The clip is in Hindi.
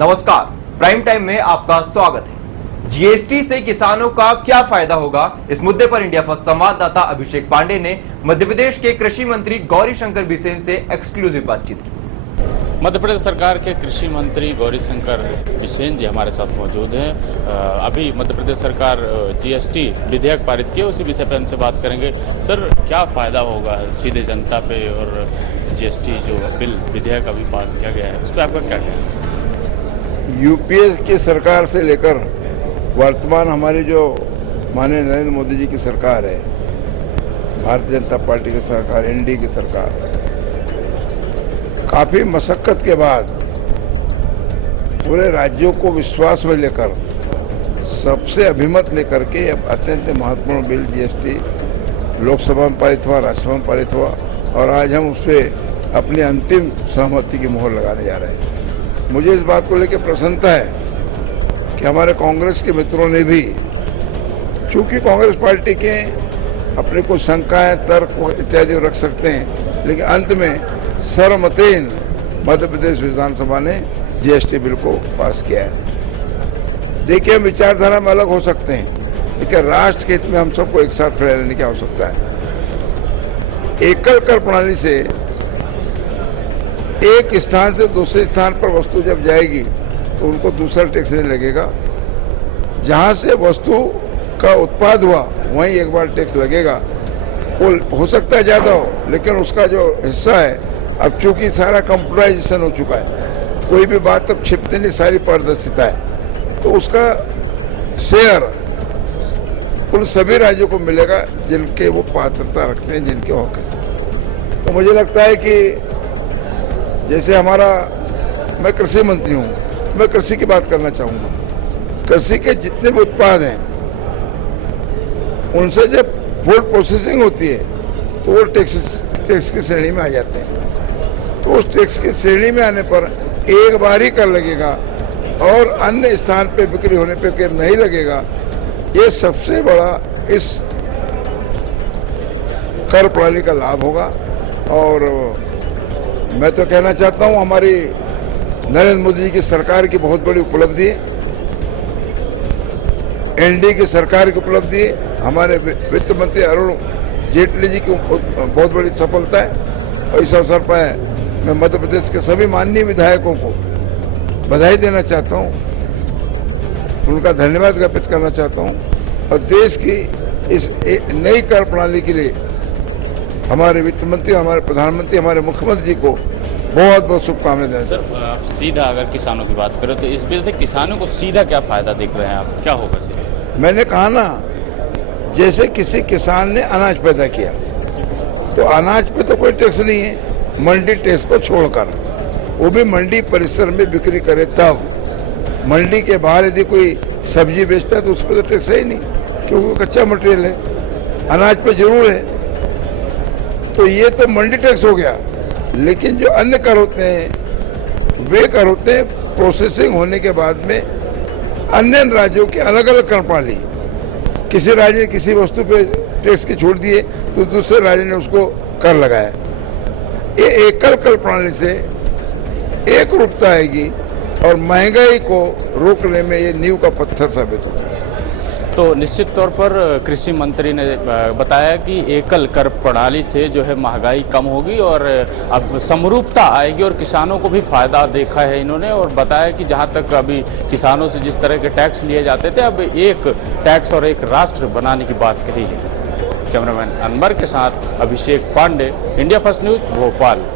नमस्कार, प्राइम टाइम में आपका स्वागत है। जीएसटी से किसानों का क्या फायदा होगा, इस मुद्दे पर इंडिया फर्स्ट संवाददाता अभिषेक पांडे ने मध्य प्रदेश के कृषि मंत्री गौरीशंकर बिसेन से एक्सक्लूसिव बातचीत की। मध्य प्रदेश सरकार के कृषि मंत्री गौरीशंकर बिसेन जी हमारे साथ मौजूद हैं। अभी मध्य प्रदेश सरकार जीएसटी विधेयक पारित किया, उसी विषय पर हमसे बात करेंगे। सर, क्या फायदा होगा सीधे जनता पे, और जीएसटी जो बिल विधेयक अभी पास किया गया है उस पर आपका क्या कहना है? यूपीए की सरकार से लेकर वर्तमान हमारी जो माननीय नरेंद्र मोदी जी की सरकार है, भारतीय जनता पार्टी की सरकार, एनडीए की सरकार, काफ़ी मशक्कत के बाद पूरे राज्यों को विश्वास में लेकर सबसे अभिमत लेकर के अब अत्यंत महत्वपूर्ण बिल जीएसटी लोकसभा में पारित हुआ, राज्यसभा में पारित हुआ और आज हम उस पर अपनी अंतिम सहमति की मोहर लगाने जा रहे हैं। मुझे इस बात को लेकर प्रसन्नता है कि हमारे कांग्रेस के मित्रों ने भी, चूंकि कांग्रेस पार्टी के अपने कुछ शंकाएं, तर्क इत्यादि रख सकते हैं, लेकिन अंत में सर्वमतेन मध्य प्रदेश विधानसभा ने जीएसटी बिल को पास किया है। देखिए, हम विचारधारा में अलग हो सकते हैं, लेकिन राष्ट्र के हित में हम सबको एक साथ खड़े रहने की आवश्यकता है। एकल कर प्रणाली से एक स्थान से दूसरे स्थान पर वस्तु जब जाएगी तो उनको दूसरा टैक्स नहीं लगेगा। जहाँ से वस्तु का उत्पाद हुआ वहीं एक बार टैक्स लगेगा। वो हो सकता है ज़्यादा हो, लेकिन उसका जो हिस्सा है, अब चूंकि सारा कंप्यूटराइजेशन हो चुका है, कोई भी बात अब छिपते नहीं, सारी पारदर्शिता है, तो उसका शेयर उन सभी राज्यों को मिलेगा जिनके वो पात्रता रखते हैं, जिनके हक है। तो मुझे लगता है कि जैसे मैं कृषि मंत्री हूँ, मैं कृषि की बात करना चाहूँगा। कृषि के जितने भी उत्पाद हैं उनसे जब फूड प्रोसेसिंग होती है तो वो टैक्स की श्रेणी में आ जाते हैं। तो उस टैक्स की श्रेणी में आने पर एक बार ही कर लगेगा और अन्य स्थान पे बिक्री होने पे कर नहीं लगेगा। ये सबसे बड़ा इस कर प्रणाली का लाभ होगा। और मैं तो कहना चाहता हूँ, हमारी नरेंद्र मोदी जी की सरकार की बहुत बड़ी उपलब्धि है, एनडीए की सरकार की उपलब्धि है, हमारे वित्त मंत्री अरुण जेटली जी की बहुत बड़ी सफलता है। और इस अवसर पर मैं मध्य प्रदेश के सभी माननीय विधायकों को बधाई देना चाहता हूँ, उनका धन्यवाद ज्ञापित करना चाहता हूँ। और देश की इस नई कर प्रणाली के लिए हमारे वित्त मंत्री, हमारे प्रधानमंत्री, हमारे मुख्यमंत्री जी को बहुत बहुत शुभकामनाएं देना चाहता हूं। आप सीधा अगर किसानों की बात करें तो इस बिल से किसानों को सीधा क्या फायदा देख रहे हैं आप, क्या होगा सीधा? मैंने कहा ना, जैसे किसी किसान ने अनाज पैदा किया तो अनाज पे तो कोई टैक्स नहीं है, मंडी टैक्स को छोड़कर, वो भी मंडी परिसर में बिक्री करे तब। मंडी के बाहर यदि कोई सब्जी बेचता है तो उस पर तो टैक्स है ही नहीं, क्योंकि कच्चा मटेरियल है, अनाज पे जरूर है। तो ये तो मंडी टैक्स हो गया। लेकिन जो अन्य कर होते हैं वे कर होते हैं प्रोसेसिंग होने के बाद में अन्य राज्यों के अलग अलग कर प्रणाली। किसी राज्य ने किसी वस्तु पे टैक्स की छूट दिए तो दूसरे राज्य ने उसको कर लगाया। ये एकल कर प्रणाली से एक रूपता आएगी और महंगाई को रोकने में ये नींव का पत्थर साबित होगा। तो निश्चित तौर पर कृषि मंत्री ने बताया कि एकल कर प्रणाली से जो है महंगाई कम होगी और अब समरूपता आएगी और किसानों को भी फायदा देखा है इन्होंने। और बताया कि जहां तक अभी किसानों से जिस तरह के टैक्स लिए जाते थे, अब एक टैक्स और एक राष्ट्र बनाने की बात कही है। कैमरामैन अनवर के साथ Abhishek Pandey, India First News, Bhopal.